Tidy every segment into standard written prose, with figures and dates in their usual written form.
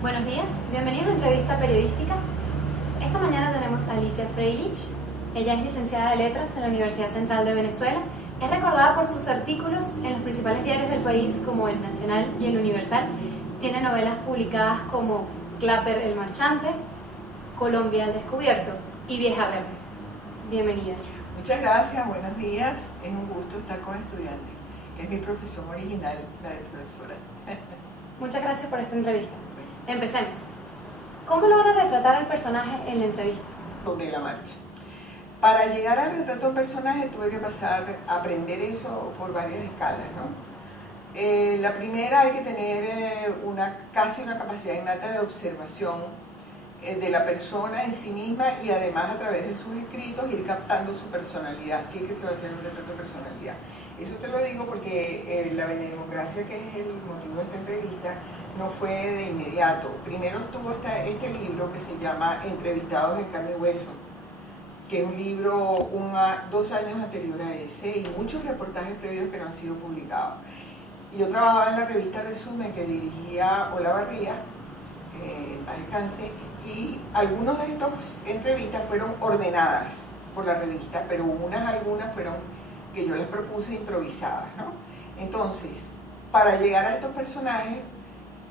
Buenos días, bienvenidos a Entrevista Periodística. Esta mañana tenemos a Alicia Freilich. Ella es licenciada de Letras en la Universidad Central de Venezuela. Es recordada por sus artículos en los principales diarios del país como El Nacional y El Universal. Tiene novelas publicadas como Clapper el Marchante, Colombia al Descubierto y Vieja Verde. Bienvenida. Muchas gracias, buenos días. Es un gusto estar con estudiantes, que es mi profesión original, la de profesora. Muchas gracias por esta entrevista. Empecemos. ¿Cómo logra retratar al personaje en la entrevista? Sobre la marcha. Para llegar al retrato de un personaje tuve que pasar a aprender eso por varias escalas, ¿no? La primera, hay que tener casi una capacidad innata de observación de la persona en sí misma y además a través de sus escritos ir captando su personalidad, así es que se va a hacer un retrato de personalidad. Eso te lo digo porque la democracia, que es el motivo de esta entrevista, no fue de inmediato. Primero estuvo este libro que se llama Entrevistados en Carne y Hueso, que es un libro 2 años anterior a ese, y muchos reportajes previos que no han sido publicados. Yo trabajaba en la revista Resumen que dirigía Olavarría, en paz descanse, y algunas de estas entrevistas fueron ordenadas por la revista, pero algunas fueron que yo les propuse improvisadas, ¿no? Entonces, para llegar a estos personajes,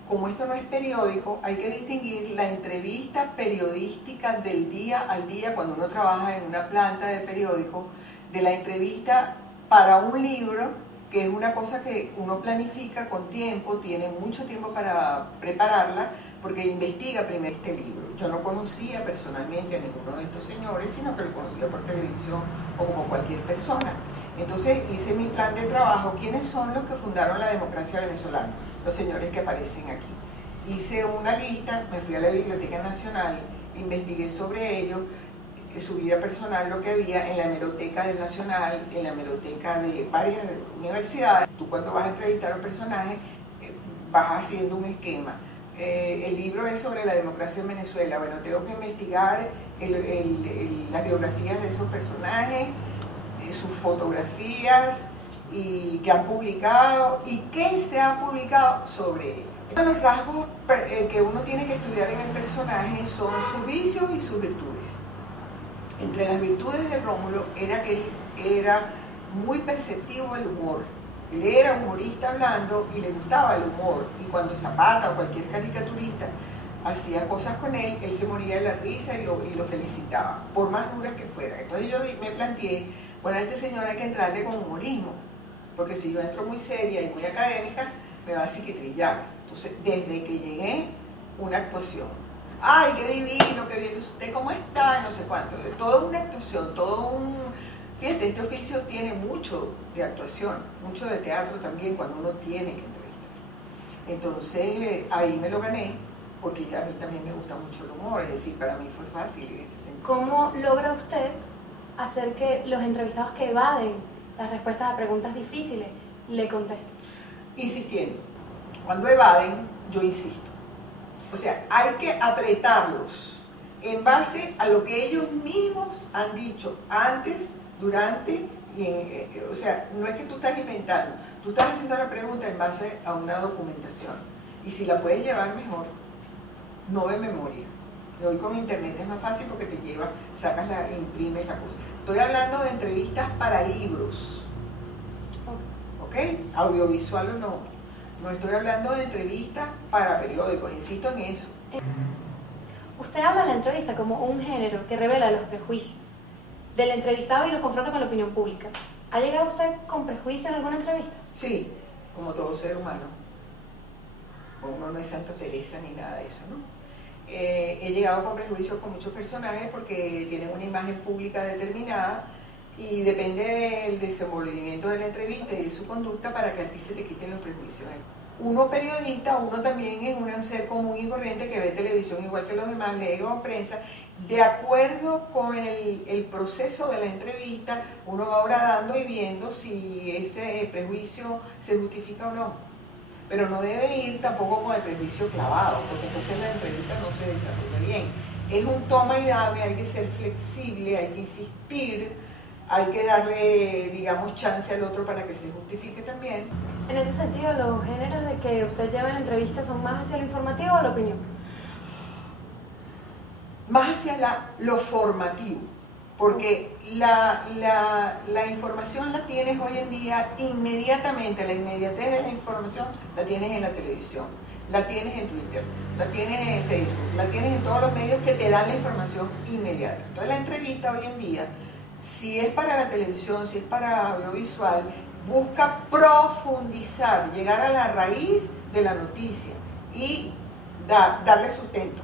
como esto no es periódico, hay que distinguir la entrevista periodística del día al día cuando uno trabaja en una planta de periódico, de la entrevista para un libro, que es una cosa que uno planifica con tiempo, tiene mucho tiempo para prepararla, porque investiga primero este libro. Yo no conocía personalmente a ninguno de estos señores, sino que lo conocía por televisión o como cualquier persona. Entonces hice mi plan de trabajo. ¿Quiénes son los que fundaron la democracia venezolana? Los señores que aparecen aquí. Hice una lista, me fui a la Biblioteca Nacional, investigué sobre ellos, su vida personal, lo que había en la hemeroteca del Nacional, en la hemeroteca de varias universidades. Tú cuando vas a entrevistar a un personaje vas haciendo un esquema. El libro es sobre la democracia en Venezuela. Bueno, tengo que investigar las biografías de esos personajes, sus fotografías y que han publicado y qué se ha publicado sobre ellos. Uno de los rasgos que uno tiene que estudiar en el personaje son sus vicios y sus virtudes. Entre las virtudes de Rómulo era que él era muy perceptivo del humor. Él era humorista hablando y le gustaba el humor. Y cuando Zapata o cualquier caricaturista hacía cosas con él, él se moría de la risa y lo felicitaba, por más duras que fueran. Entonces yo me planteé, bueno, a este señor hay que entrarle con humorismo, porque si yo entro muy seria y muy académica, me va a psiquitrillar. Entonces, desde que llegué, una actuación. ¡Ay, qué divino, qué bien usted, cómo está! No sé cuánto. Toda una actuación, Fíjate, este oficio tiene mucho de actuación, mucho de teatro también cuando uno tiene que entrevistar. Entonces, ahí me lo gané, porque a mí también me gusta mucho el humor, es decir, para mí fue fácil en ese sentido. ¿Cómo logra usted hacer que los entrevistados que evaden las respuestas a preguntas difíciles le contesten? Insistiendo. Cuando evaden, yo insisto. O sea, hay que apretarlos en base a lo que ellos mismos han dicho antes, durante, o sea, no es que tú estás inventando, tú estás haciendo la pregunta en base a una documentación. Y si la puedes llevar mejor, no de memoria. Hoy con internet es más fácil porque te llevas, imprimes la cosa. Estoy hablando de entrevistas para libros, ¿ok? Audiovisual o no. No estoy hablando de entrevistas para periódicos, insisto en eso. Usted habla en la entrevista como un género que revela los prejuicios del entrevistado y los confronta con la opinión pública. ¿Ha llegado usted con prejuicios en alguna entrevista? Sí, como todo ser humano. Uno no es Santa Teresa ni nada de eso, ¿no? He llegado con prejuicios con muchos personajes porque tienen una imagen pública determinada y depende del desenvolvimiento de la entrevista y de su conducta para que a ti se te quiten los prejuicios. Uno periodista, uno también es un ser común y corriente que ve televisión igual que los demás, lee con prensa. De acuerdo con el proceso de la entrevista, uno va horadando y viendo si ese prejuicio se justifica o no. Pero no debe ir tampoco con el prejuicio clavado, porque entonces la entrevista no se desarrolla bien. Es un toma y dame, hay que ser flexible, hay que insistir, hay que darle, digamos, chance al otro para que se justifique también. En ese sentido, ¿los géneros de que usted lleva en la entrevista son más hacia lo informativo o la opinión? más hacia lo formativo, porque la información la tienes hoy en día inmediatamente, la inmediatez de la información la tienes en la televisión, la tienes en Twitter, la tienes en Facebook, la tienes en todos los medios que te dan la información inmediata. Entonces la entrevista hoy en día, si es para la televisión, si es para audiovisual, busca profundizar, llegar a la raíz de la noticia y darle sustento.